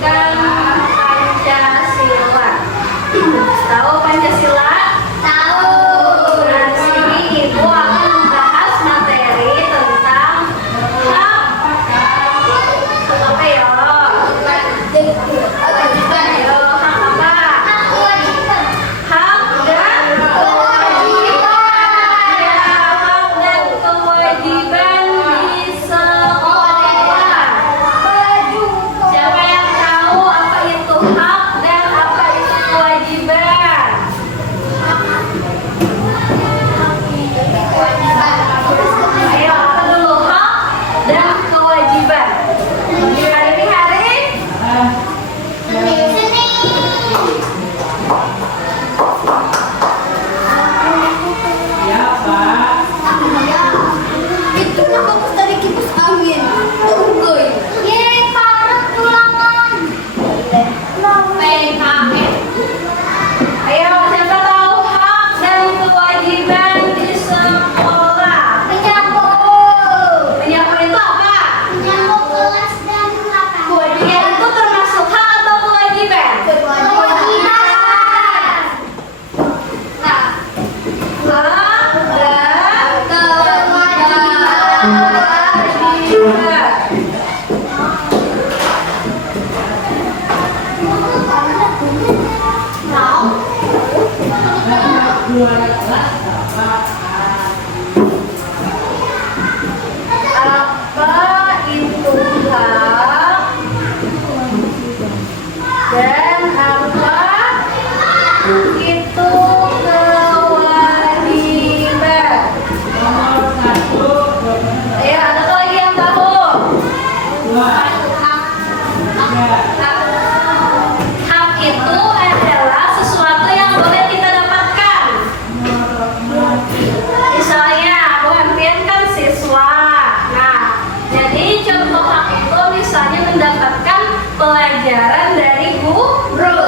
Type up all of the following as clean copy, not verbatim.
mengajarkan Pancasila. Tahu Pancasila? Tahu. Nah, di sini Ibu akan membahas materi tentang hak apa ya? Ayo, hak apa? Hak dan kewajiban. Ya, hak dan kewajiban di sekolah. Siapa yang tahu apa itu hak dan apa itu kewajiban? Ayo, apa dulu hak dan kewajiban? Hari-hari. Itu mah bagus dari kipas angin. Tungguin. Yeay, parah tulangan. PKM. Ayo, siapa tahu hak dan kewajiban di sekolah? Penyapu. Penyapu itu apa? Penyapu kelas dan lapangan. Kewajiban itu termasuk hak atau kewajiban? Kewajiban. Hak dan kewajiban. Apa itu hak dan apa itu kewajiban? Ayo, ada tuh lagi yang tahu? Hak itu adalah sesuatu yang boleh kita dapatkan. Misalnya, Bu Hantian kan siswa. Nah, jadi contoh hak itu misalnya mendapatkan pelajaran dari guru.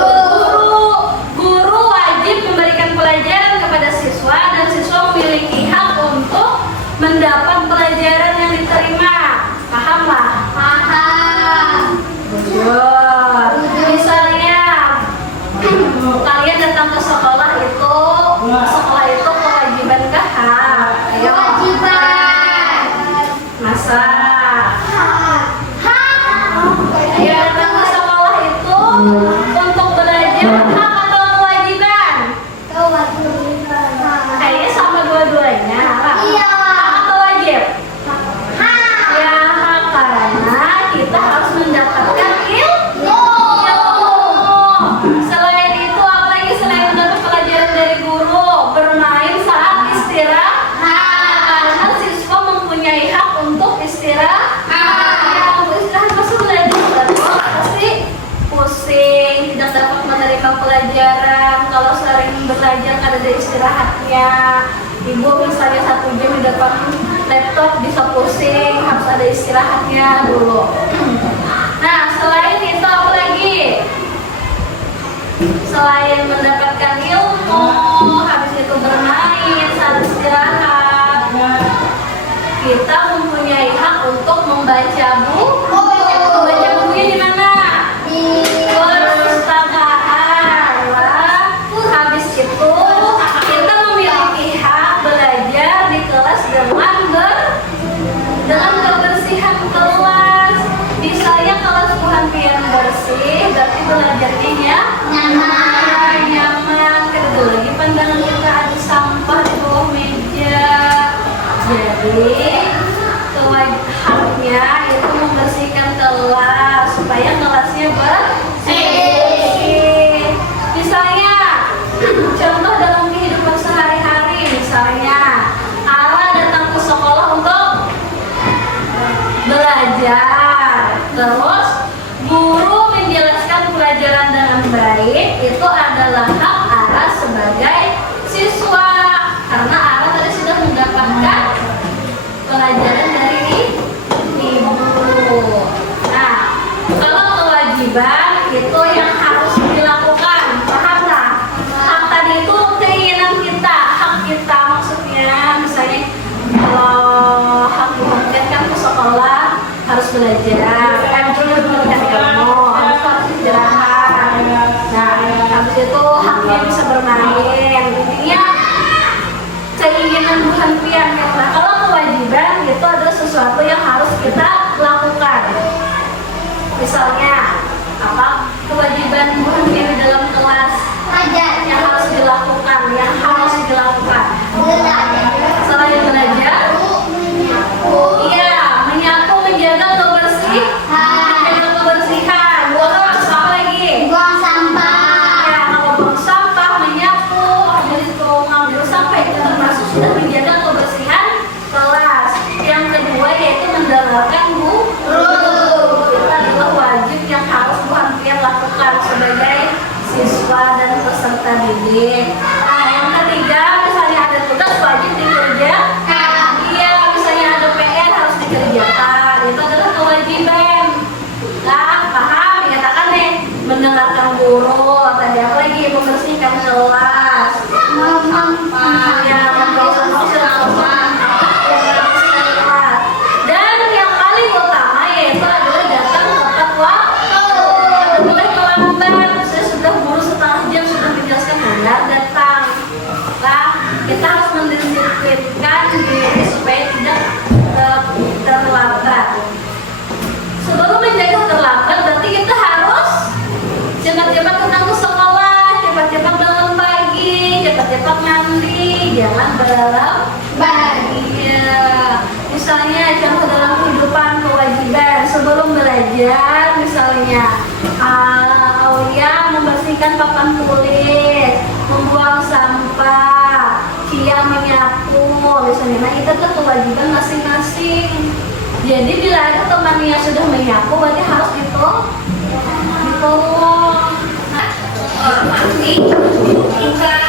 Guru wajib memberikan pelajaran kepada siswa dan siswa memiliki hak untuk mendapat pelajaran yang diterima. Paham lah? Paham. Betul. Misalnya kalian datang ke sekolah itu kewajiban kah? Ayo. Kewajiban. Masa? Ayo, datang ke sekolah itu untuk belajar hak atau kewajiban? Kewajiban. Kayaknya sama dua-duanya. Lah. Iya. Hak atau wajib? Hak. Ya, hak karena kita harus mendapatkan ilmu. Selain itu, apa lagi selain mendapat pelajaran dari guru? Bermain saat istirahat. Karena siswa mempunyai hak untuk istirahat. Ya, untuk istirahat masa belajar betul pasti pusing, tidak dapat menerima pelajaran. Kalau sering belajar kan ada istirahatnya. Ibu misalnya 1 jam di depan laptop bisa pusing, harus ada istirahatnya dulu. Nah, selain itu apa lagi? Selain mendapatkan ilmu, habis itu bermain saat istirahat, kita mempunyai hak untuk membaca buku. Membaca bukunya di mana? Di Perpustakaan. Lah, habis itu kita memiliki hak belajar di kelas dengan kebersihan kelas. Misalnya kelas Bu Hantian bersih, berarti belajarnya nyaman. Kedua lagi pandangan kita ada sampah di bawah meja. Jadi haknya itu membersihkan kelas supaya kelasnya bersih. Misalnya contoh dalam kehidupan sehari-hari, misalnya Ara datang ke sekolah untuk belajar, terus guru menjelaskan pelajaran dengan baik, itu adalah hak Ara sebagai siswa karena Ara tadi sudah mendapatkan pelajaran dari ibu. Nah, kalau kewajiban itu yang harus dilakukan, paham tak? Hak tadi itu keinginan kita, hak kita maksudnya. Misalnya kalau hak bukan kan ke sekolah harus belajar, mendapatkan ilmu, harus Misalnya apa kewajiban guru di dalam kelas yang harus dilakukan, selain belajar, iya, menyapu, menjaga kebersihan, apa lagi? Ya, kalau buang sampah, menyapu, jadi mengambil sampah itu termasuk sudah menjaga kebersihan kelas. Yang kedua yaitu mendengarkan guru. Itu adalah wajib yang harus Bu Ampian lakukan sebagai siswa dan peserta didik. Nah, yang ketiga misalnya ada tugas wajib dikerjakan. Iya, misalnya ada PR harus dikerjakan. Itu adalah kewajiban. Nah, paham? Nyatakan deh. Mendengarkan guru, tadi apa lagi? Membersihkan kelas. Ya, dan yang paling utama yaitu adalah datang tepat waktu. Tidak boleh terlambat. Saya sudah guru setengah jam sudah menjelaskan benar datang. Nah, kita harus mendisiplinkan diri supaya tidak terlambat. Sebelum menjadi terlambat, berarti kita harus cepat-cepat datang ke sekolah, cepat-cepat bangun pagi, cepat-cepat mandi, jangan berlarang. Iya, misalnya contoh dalam kehidupan kewajiban sebelum belajar, misalnya Aulia membersihkan papan tulis, membuang sampah, Cia menyapu, misalnya. Nah, itu tuh kewajiban masing-masing. Jadi bila ada temannya yang sudah menyapu, berarti harus ditolong. Nah,